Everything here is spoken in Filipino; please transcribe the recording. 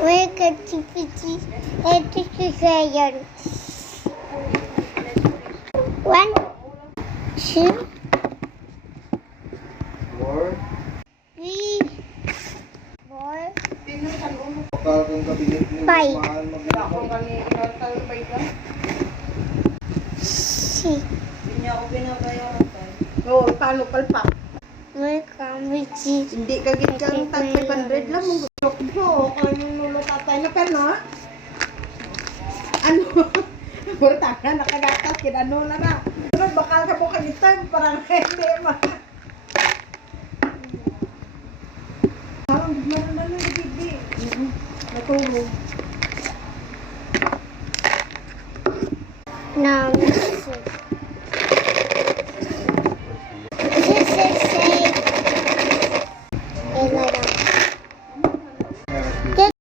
May kati-piti. Ito siya yan. 1, 2, 4. 3, 4, Kung kabinet mo, Five. mahal mag-inom. 6. Oo, paano palpak? May kamiti. Hindi ka gitgang tag 500 lang mong joke. Ano nulo tatay na pero no? Ano? Burtana nakagatas kinano na na. Pero bakal ka mo kagitang parang hindi ma. Parang bigla na lang nagbibi. Natulog. Nam.